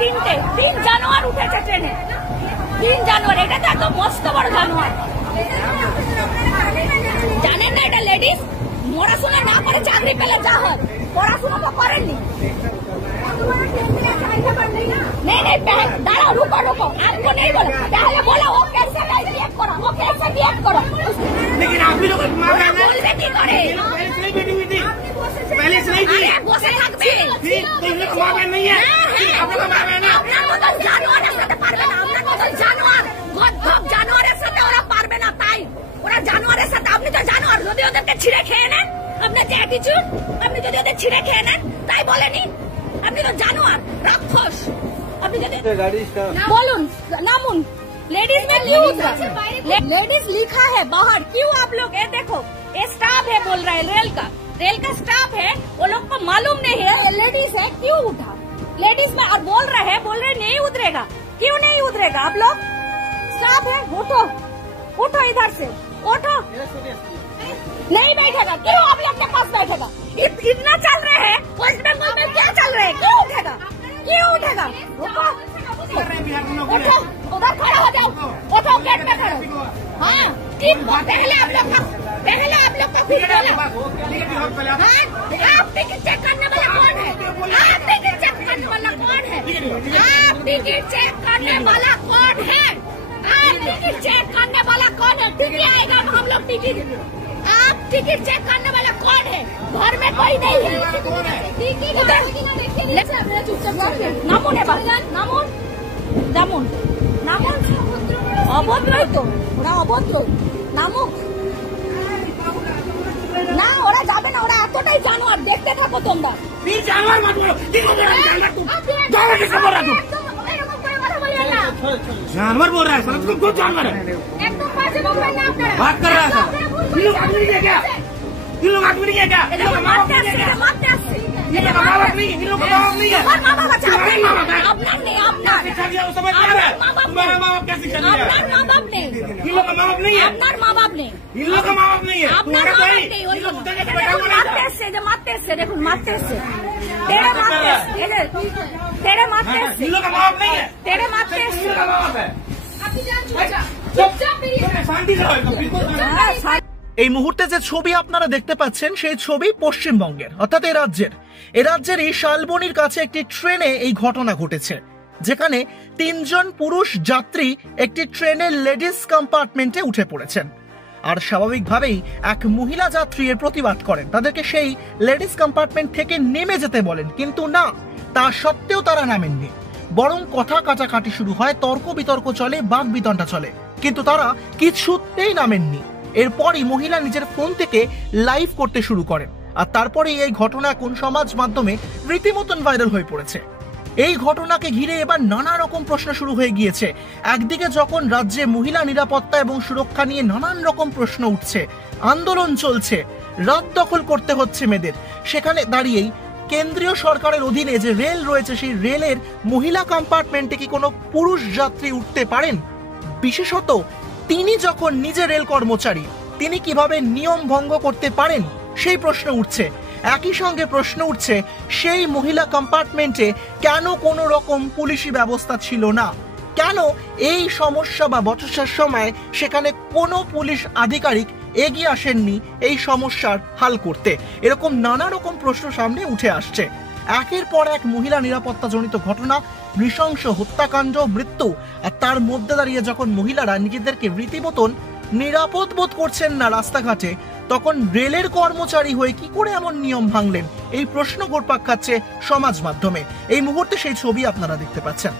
তিনটে 3 জানুয়ারি উঠেছে ট্রেনে 3 জানুয়ারি এটা তো একদম মস্ত বড় জানুয়ারি জানেন না এটা লেডিস পড়াশোনা না করে চাকরি পেলে যা হয় পড়াশোনা তো করেননি नहीं नहीं दादा रुको रुको आपको नहीं बोला पहले बोला वो कैसे रिएक्ट करो वो कैसे रिएक्ट करो लेकिन आप भी लोग बोलते की करे पहले से नहीं थी बोसे লাগবে तो ये मामला नहीं है आपका मामला ना আপনার মত জানোয়ারের সাথে পারবে না আপনার মত জানোয়ার গদ্ধব জানোয়ারের সাথে ওরা পারবে না তাই ওরা জানোয়ারের সাথে আপনি তো জানোয়ার যদি ওদেরকে ছিঁড়ে খেয়ে নেন আপনার যে অ্যাটিটিউড আপনি যদি ওদের ছিঁড়ে খেয়ে নেন তাই বলেনি আপনি তো জানোয়ার রাক্ষস আপনি যদি बोलूं नामुन लेडीज में क्यों लेडीज लिखा है बाहर क्यों आप लोग ये देखो ये स्टाफ है बोल रहा है रेल का स्टाफ है वो लोग को मालूम नहीं है ये लेडीज है क्यों उठा लेडीज में और बोल रहे नहीं उतरेगा क्यों नहीं उतरेगा आप लोग स्टाफ है उठो इधर से उठो नहीं बैठेगा क्यों अभी अपने पास बैठेगा इतना चल रहे हैं वेस्ट बंगाल में क्या चल रहे हैं क्यों उठेगा रुको उठो उधर खड़ा हो जाओ उठो गेट पे खड़ो हाँ ठीक पहले आप लोग का फिर बोला हाँ आप टिकट चेक करने वाला कौन है आप टिकट चेक करने वाला कौन है आप टिकट चेक करने वाला कौन है टिकट आएगा हम लोग टिकट आप टिकट चेक करने वाला कौन है घर में कोई नहीं है नामुन है नामुन অভদ্রই তো ওরা অভদ্র নামুক না ওরা যাবে না ওরা এতটাই জানোয়ার দেখতে থাকো তোমরা जानवर मत बोलो जानवर बोल रहा है सर तुम कौन जानवर है एकदम पास में बात कर रहा है सर ये लोग आदमी नहीं है क्या ये लोग आदमी नहीं है क्या ये लोग माँ बाप नहीं है क्या ये लोग माँ बाप नहीं है ये लोग माँ बाप नहीं है अपना नहीं अपना शिक्षा दिया वो समझ आ रहा है तुम्हारा माँ बाप क्या शिक्षा दिया अपना माँ बाप नहीं ये लोग का माँ बाप नहीं है अपना माँ बाप नहीं इन लोग का माँ बाप नहीं है तुम्हारा भाई मारते से देखो मारते से तेरे मारते इन लोग का माँ बाप नहीं है तेरे मारते इन लोग का माँ बाप है शांति से এই মুহূর্তে যে ছবি আপনারা দেখতে পাচ্ছেন সেই ছবি পশ্চিমবঙ্গের অর্থাৎ এই রাজ্যের এই শালবনির কাছে একটি ট্রেনে এই ঘটনা ঘটেছে যেখানে 3 জন পুরুষ যাত্রী একটি ট্রেনের লেডিস কম্পার্টমেন্টে উঠে পড়েছেন আর স্বাভাবিকভাবেই এক মহিলা যাত্রী এর প্রতিবাদ করেন তাদেরকে সেই লেডিস কম্পার্টমেন্ট থেকে নেমে যেতে বলেন কিন্তু না তা সত্ত্বেও তারা নামেননি বরং কথা কাটাকাটি শুরু হয় তর্ক বিতর্ক চলে বাক বিতণ্ডা চলে কিন্তু তারা কিছুতেই নামেননি এরপরই মহিলা নিজের ফোন থেকে লাইভ করতে শুরু করেন আর তারপরেই এই ঘটনা কোন সমাজ মাধ্যমে রীতিমতন ভাইরাল হয়ে পড়েছে এই ঘটনাকে ঘিরে এবার নানা রকম প্রশ্ন শুরু হয়ে গিয়েছে একদিকে যখন রাজ্যে মহিলা নিরাপত্তা এবং সুরক্ষা নিয়ে নানান রকম প্রশ্ন উঠছে আন্দোলন চলছে রাত দখল করতে হচ্ছে মেয়েদের সেখানে দাঁড়িয়েই কেন্দ্রীয় সরকারের অধীনে যে রেল রয়েছে সেই রেলের মহিলা কম্পার্টমেন্টে কি কোনো পুরুষ যাত্রী উঠতে পারেন বিশেষত তিনি যখন নিজে রেল কর্মচারী তিনি কিভাবে নিয়ম ভঙ্গ করতে পারেন সেই প্রশ্ন উঠছে একই সঙ্গে প্রশ্ন উঠছে সেই মহিলা কম্পার্টমেন্টে কেন কোনো রকম পুলিশি ব্যবস্থা ছিল না কেন এই সমস্যা বা বচসার সময় সেখানে কোনো পুলিশ আধিকারিক এগিয়ে আসেননি এই সমস্যার হাল করতে এরকম নানা রকম প্রশ্ন সামনে উঠে আসছে একের পর এক মহিলা নিরাপত্তাজনিত ঘটনা নৃশংস হত্যাকাণ্ড মৃত্যু আর তার মধ্যে দাঁড়িয়ে যখন মহিলারা নিজেদেরকে রীতিমতন নিরাপদ বোধ করছেন না রাস্তাঘাটে তখন রেলের কর্মচারী হয়ে কি করে এমন নিয়ম ভাঙলেন এই প্রশ্ন ঘুরপাক খাচ্ছে সমাজ মাধ্যমে এই মুহূর্তে সেই ছবি আপনারা দেখতে পাচ্ছেন